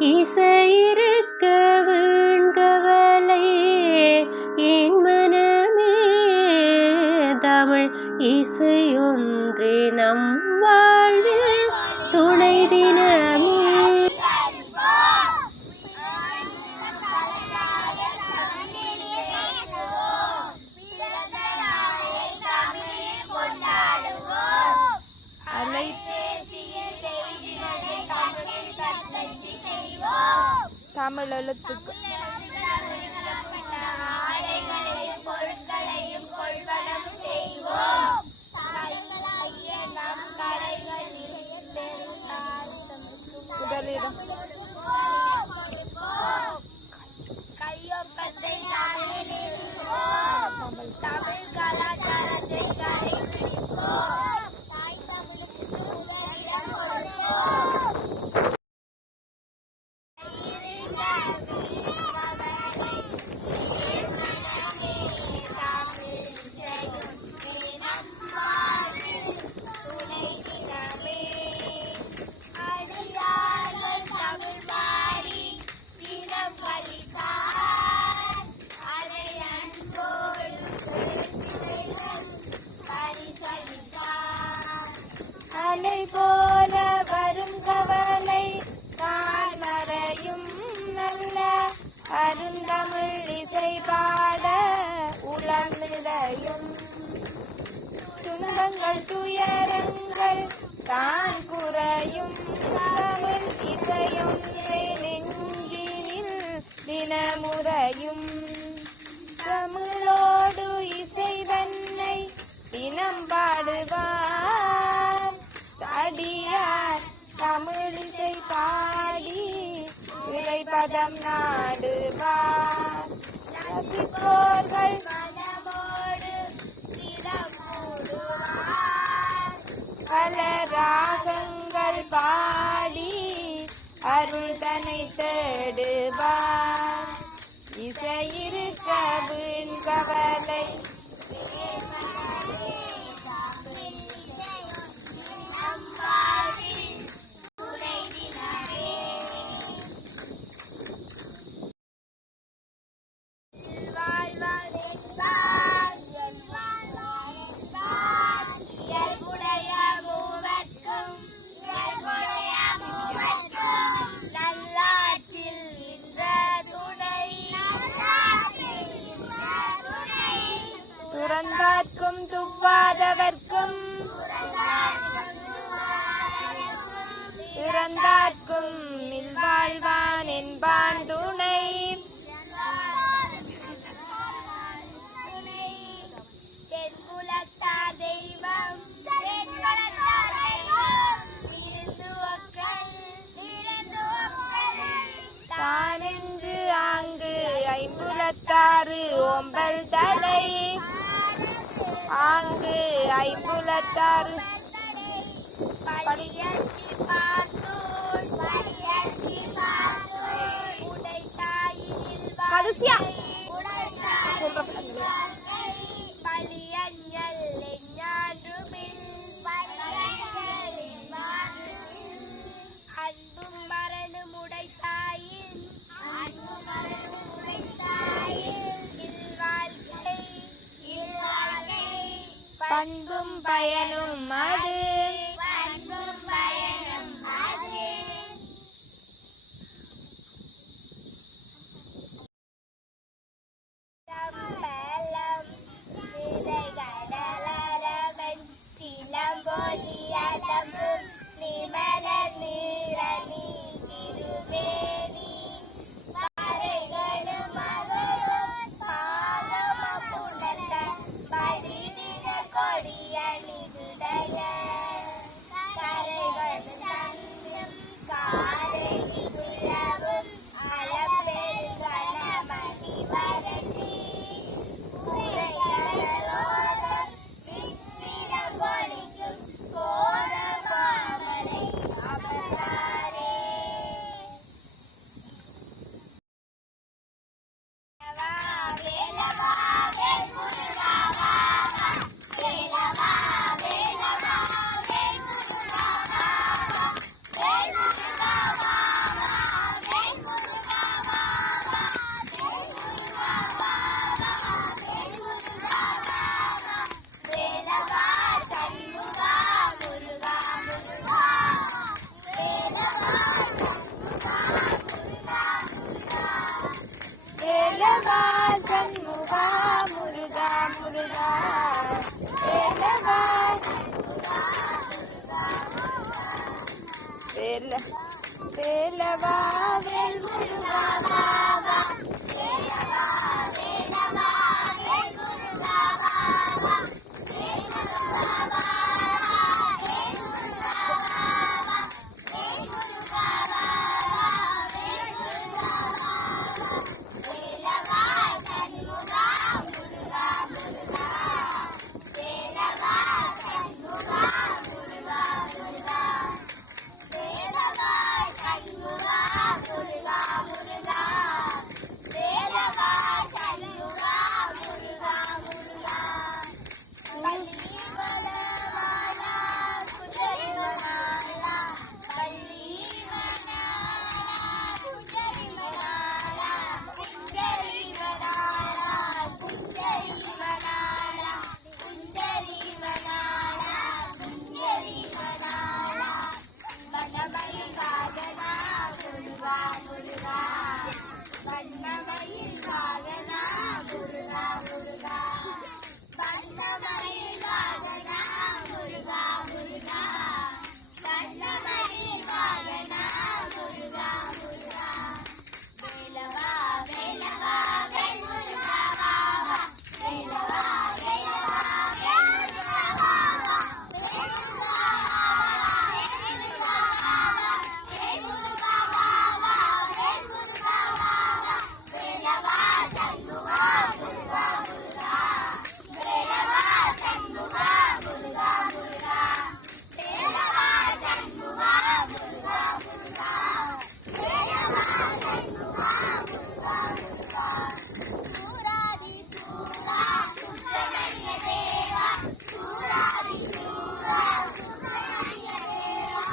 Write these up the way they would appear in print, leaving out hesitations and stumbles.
இசையிருக்க வீண்கவலை என் மனமே. தமிழ் இசையொன்றே நம் வாழ்வில் துணை தினமே. தமிழ் எழுத்துக்கு முதலிடம் கையொப்பத்தை தமிழ் கலாச்சாரத்தை கடைபிடிப்போம். அலை போல வரும் கவலை தான் மறையும் நல்ல அருந்தமிழ் இசை பாட உளம் நிறையும். துன்பங்கள் துயரங்கள் தான் குறையும் தமிழ் இசையும் நெஞ்சினில் தினமுறையும். தமிழோடு இசை தன்னை தினம் பாடுவார் அடியார் தமிழிசை பாடி இறைபதம் நாடுவார். ரசிப்போர்கள் மனமோடு திறம் மூடுவார். பல ராகங்கள் பாடி அருள் தனை தேடுவார். இசையிருக்க வீண் கவலை துறந்தார்க்கும் துவாதவர்க்கும் இறந்தார்க்கும் இல்வாழ்வான் என்பான் துணை. தென்புலத்தார் தெய்வம் தானென்று ஆங்கு ஐம்புலத்தாறு ஓம்பல் தலை. ஆங்கு ஐம்புலத்தாறு கடைசியா அன்பும் மரணும் உடைத்தாயின் பண்பும் பயனும் அது. கொடிய நிகுடைய வேலவா வேல் முருகா வா வா வேலவா வேலவா வேல் முருகா வா வா வேலவா வா வேல் முருகா வா வா வேல் முருகா வா வா வேல் முருகா வா வேலவா சண்முகா முருகா முருகா வேலவா சண்முகா முருகா முருகா வேலவா சண்முகா முருகா முருகா வேலவா சண்முகா முருகா முருகா பள்ளி வளவாளா குதிரை வளாளா பள்ளி வளாளா குதிரை வளாளா குதிரை வளாளா குதிரை வளாளா குதிரை வளாளா குதிரை வளாளா வண்ணமயில் வாகனா முருகா முருகா வண்ணமயில் வாகனா முருகா முருகா வண்ணமயில் வாகனா முருகா முருகா வண்ணமயில் வாகனா முருகா முருகா வேலவா வேலவா வேல் முருகா வா வா வேலவா வேலவா வேல் முருகா வா வா வேல் முருகா வேல் முருகா வா வா வேல் முருகா வா வா வேலவா சண்முகா முருகா முருகா வேலவா சண்முகா முருகா முருகா வேலவா சண்முகா முருகா முருகா வேலவா சண்முகா முருகா முருகா சூராதி சூரா சுப்பிரமணிய தேவா சூராதி சூரா சுப்பிரமணிய தேவா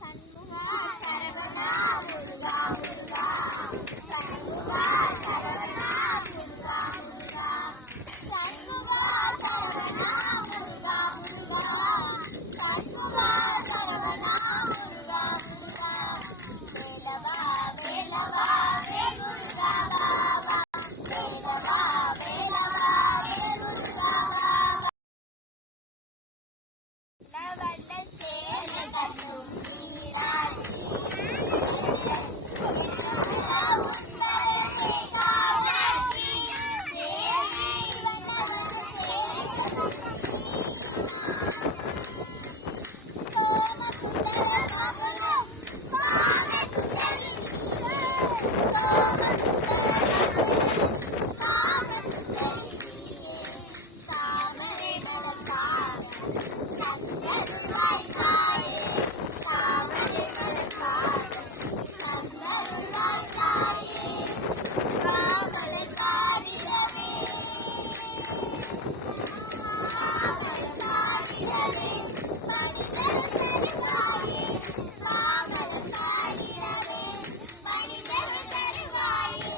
சண்முகா சரவணா முருகா முருகா சண்முகா சரவணா முருகா முருகா சண்முகா சரவணா முருகா முருகா சண்முகா சரவணா முருகா முருகா வேலவா வேலவா வேல் முருகா வா வா வேலவா வேலவா வேல் முருகா வா வா நவண்ண சேல கட்டும் சீராடி மனிதர் தருவாயே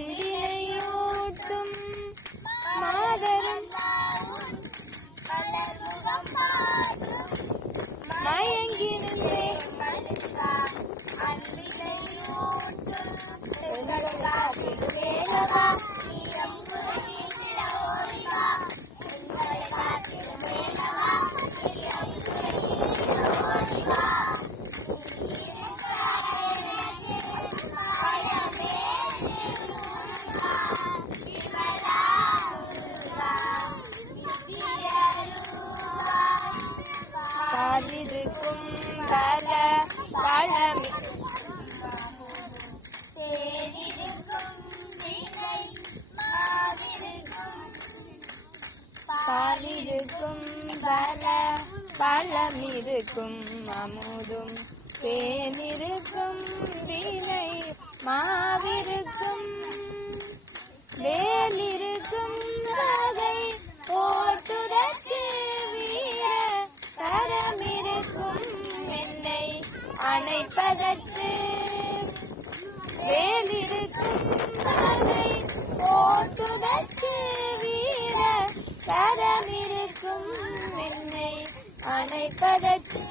அன்பினையூட்டும் மாதரும் மயங்கி நின்றே பாலிருக்கும் பல பழமி பாலிருக்கும் பல பழமிருக்கும் அமுதும் தேனிருக்கும் வீணை மாவிருக்கும் வேலிருக்கும் வகை ஓட்டுதற்கு வீர கரமிருக்கும் என்னை அணைப்பதற்கு வேலிருக்கும் வகை ஓட்டுதற்கு வீர கரமிருக்கும் என்னை அணைப்பதற்கு